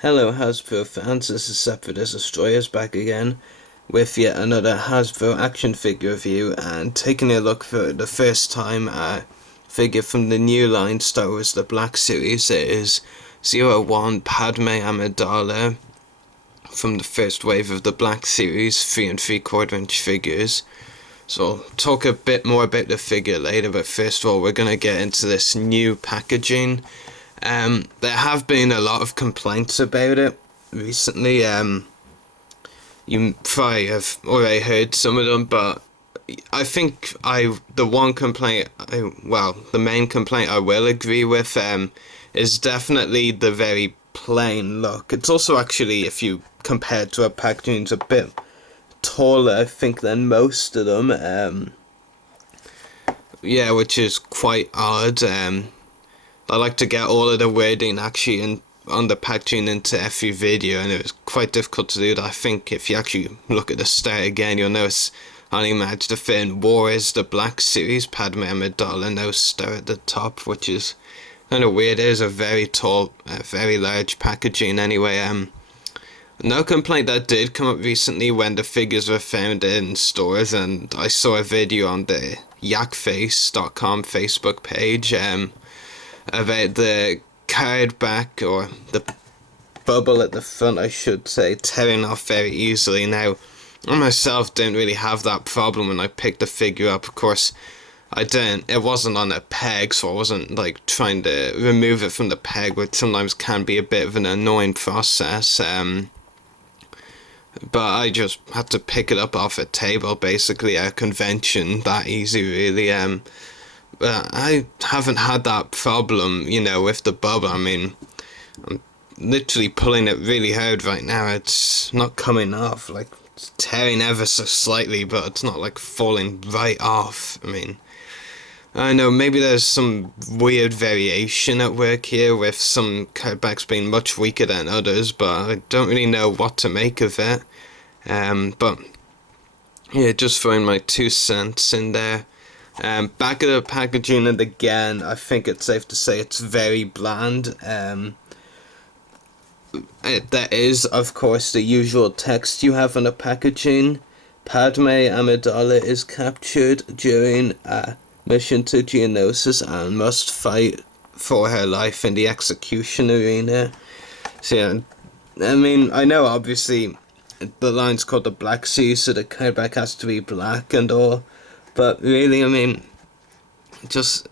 Hello Hasbro fans, this is Separate Destroyers back again with yet another Hasbro action figure review, and taking a look for the first time at a figure from the new line Star Wars The Black Series. It is 01 Padme Amidala from the first wave of the Black Series, 3 3/4 inch figures. So I'll talk a bit more about the figure later, but first of all we're going to get into this new packaging. There have been a lot of complaints about it recently. You probably have already heard some of them, but I think the main complaint I will agree with is definitely the very plain look. It's also actually, if you compare it to a packaging, it's a bit taller, I think, than most of them. Which is quite odd. I like to get all of the wording actually on the packaging into every video, and it was quite difficult to do that. I think if you actually look at the start again, you'll notice I only managed to fit in War is the Black Series, Padme Amidala, no star at the top, which is kind of weird. It is a very tall, very large packaging anyway. No complaint that did come up recently when the figures were found in stores, and I saw a video on the yakface.com Facebook page about the card back, or the bubble at the front I should say, tearing off very easily. Now, I myself didn't really have that problem when I picked the figure up. Of course, it wasn't on a peg, so I wasn't like trying to remove it from the peg, which sometimes can be a bit of an annoying process. But I just had to pick it up off a table, basically at a convention, that easy really. But I haven't had that problem, with the bubble. I mean, I'm literally pulling it really hard right now. It's not coming off. Like, it's tearing ever so slightly, but it's not like falling right off. I mean, I know maybe there's some weird variation at work here, with some cardbacks being much weaker than others, but I don't really know what to make of it. But yeah, just throwing my 2 cents in there. Back of the packaging, and again, I think it's safe to say it's very bland. There is, of course, the usual text you have on the packaging. Padme Amidala is captured during a mission to Geonosis and must fight for her life in the execution arena. So yeah, I mean, I know obviously the line's called the Black Sea, so the cardback has to be black and all. But really, I mean, it's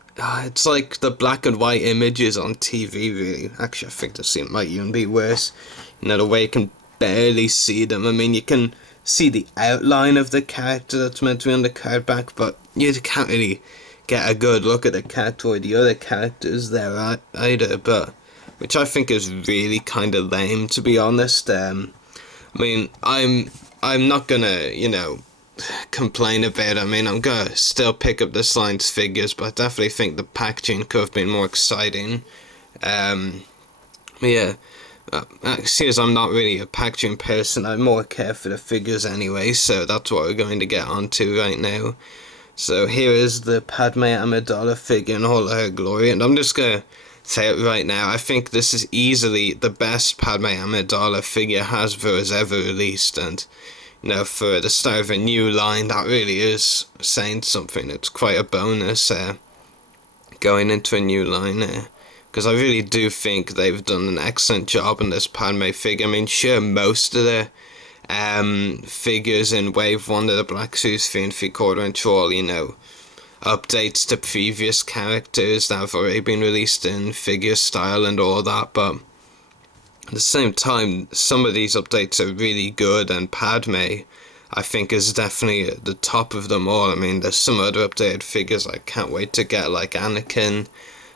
like the black and white images on TV, really. Actually, I think the scene might even be worse. The way you can barely see them. I mean, you can see the outline of the character that's meant to be on the card back, but you can't really get a good look at the character or the other characters there either, which I think is really kind of lame, to be honest. I mean, I'm not gonna, complain about it. I mean, I'm gonna still pick up this line's figures, but I definitely think the packaging could have been more exciting. Since I'm not really a packaging person, I more care for the figures anyway, so that's what we're going to get onto right now. So here is the Padme Amidala figure in all her glory, and I'm just gonna say it right now, I think this is easily the best Padme Amidala figure Hasbro has ever released, and for the start of a new line, that really is saying something. It's quite a bonus going into a new line, because I really do think they've done an excellent job on this Padme figure. I mean, sure, most of the figures in Wave 1 of the Black Series 3 3/4 inch all, updates to previous characters that have already been released in figure style and all that, but at the same time, some of these updates are really good, and Padme, I think, is definitely at the top of them all. I mean, there's some other updated figures I can't wait to get, like Anakin,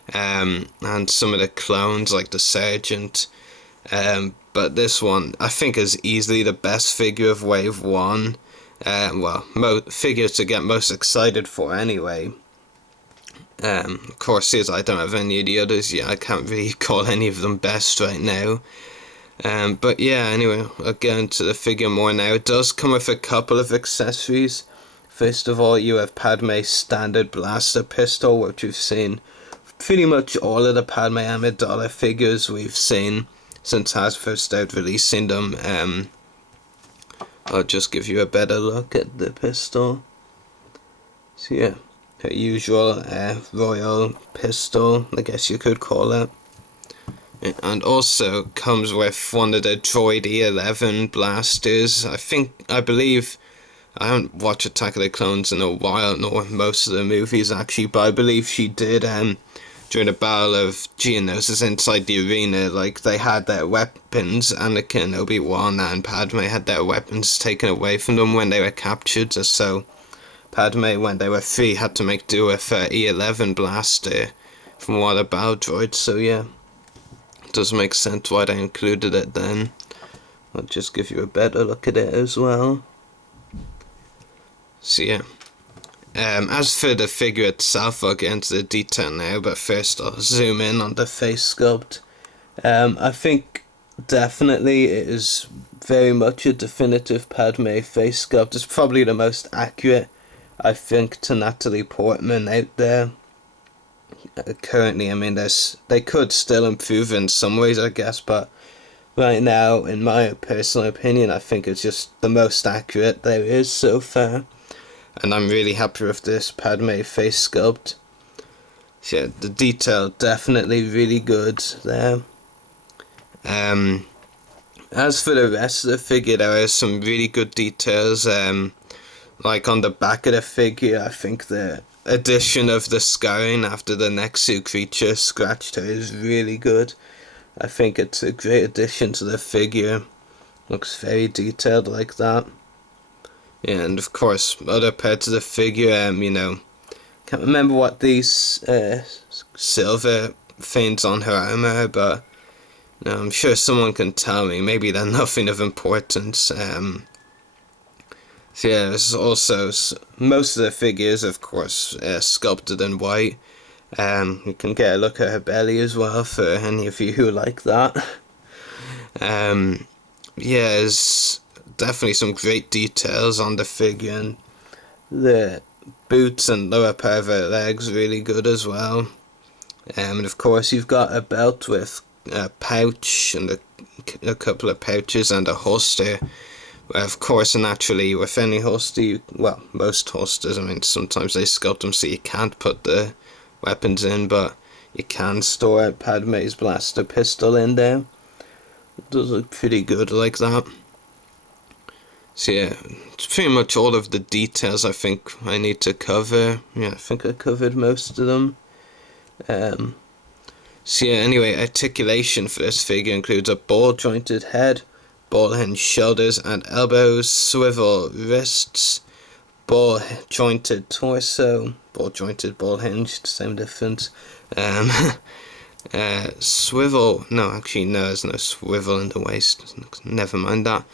and some of the clones, like the Sergeant. But this one, I think, is easily the best figure of Wave 1. Figure to get most excited for anyway. Of course, since I don't have any of the others yet, I can't really call any of them best right now. But yeah, anyway, I'll get into the figure more now. It does come with a couple of accessories. First of all, you have Padme's standard blaster pistol, which we've seen pretty much all of the Padme Amidala figures we've seen. since Hasbro started releasing them. I'll just give you a better look at the pistol. So yeah, her usual royal pistol, I guess you could call it. And also comes with one of the Droid E11 blasters. I believe, I haven't watched Attack of the Clones in a while, nor most of the movies actually, but I believe she did, during the Battle of Geonosis inside the arena, like, they had their weapons, Anakin, Obi-Wan, and Padme had their weapons taken away from them when they were captured, so Padme, when they were free, had to make do with E11 blaster from one of the battle droids, so yeah. It does make sense why they included it then. I'll just give you a better look at it as well. So yeah. As for the figure itself, I'll get into the detail now, but first I'll zoom in on the face sculpt. I think definitely it is very much a definitive Padme face sculpt. It's probably the most accurate, I think, to Natalie Portman out there. Currently, I mean, they could still improve in some ways, I guess, but right now, in my personal opinion, I think it's just the most accurate there is so far, and I'm really happy with this Padme face sculpt. So yeah, the detail definitely really good there. As for the rest of the figure, there are some really good details. Like on the back of the figure, I think the addition of the scarring after the Nexu creature scratched her is really good. I think it's a great addition to the figure. Looks very detailed like that. Yeah, and of course, other parts of the figure, can't remember what these silver things on her arm are, but I'm sure someone can tell me. Maybe they're nothing of importance. So yeah, there's also most of the figures, of course, sculpted in white. You can get a look at her belly as well for any of you who like that. Yeah, there's definitely some great details on the figure, and the boots and lower part of her legs really good as well. And of course, you've got a belt with a pouch and a couple of pouches and a holster. Of course, naturally, with any holster, most holsters, I mean, sometimes they sculpt them so you can't put the weapons in, but you can store Padme's blaster pistol in there. It does look pretty good like that. So yeah, it's pretty much all of the details I think I need to cover. Yeah, I think I covered most of them. So yeah, anyway, articulation for this figure includes a ball-jointed head, ball-hinged shoulders and elbows, swivel wrists, ball-jointed torso, ball-jointed, ball-hinged, same difference. Swivel, no, actually no, there's no swivel in the waist, never mind that.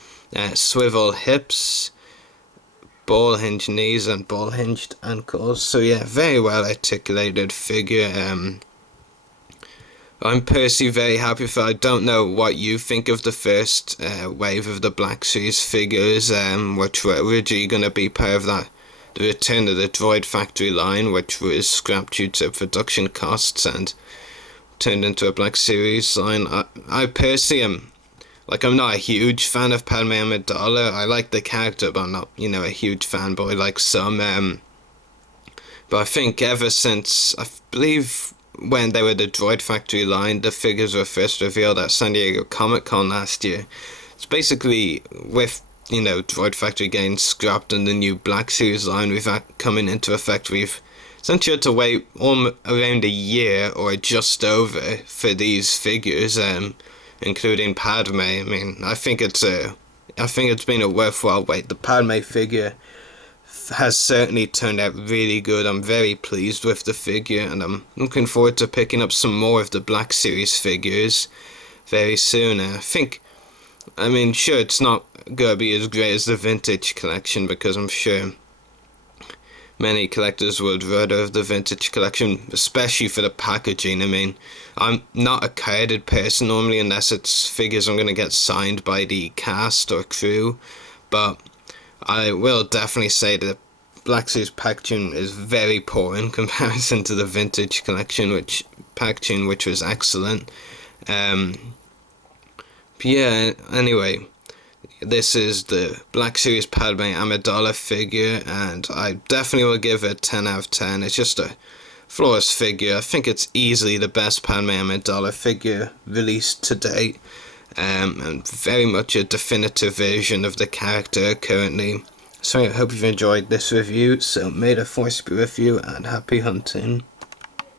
Swivel hips, ball-hinged knees and ball-hinged ankles. So yeah, very well articulated figure. I'm personally very happy with it. I don't know what you think of the first wave of the Black Series figures, which were originally going to be part of the return of the Droid Factory line, which was scrapped due to production costs and turned into a Black Series line. I personally am, I'm not a huge fan of Padme Amidala. I like the character, but I'm not, a huge fanboy like some. But I think ever since, I believe, when they were the Droid Factory line, the figures were first revealed at San Diego Comic-Con last year. It's basically with, Droid Factory getting scrapped and the new Black Series line we've had coming into effect, we've essentially had to wait around a year or just over for these figures, including Padme. I mean, I think it's been a worthwhile wait. The Padme figure has certainly turned out really good. I'm very pleased with the figure, and I'm looking forward to picking up some more of the Black Series figures very soon. Sure, it's not gonna be as great as the vintage collection, because I'm sure many collectors would rather have the vintage collection, especially for the packaging. I mean, I'm not a carded person normally, unless it's figures I'm going to get signed by the cast or crew, but I will definitely say that Black Series packaging is very poor in comparison to the vintage collection, which was excellent. yeah, anyway, this is the Black Series Padme Amidala figure, and I definitely will give it 10 out of 10. It's just a flawless figure. I think it's easily the best Padme Amidala figure released to date, and very much a definitive version of the character currently. So I hope you've enjoyed this review, so may the force be with you, and happy hunting.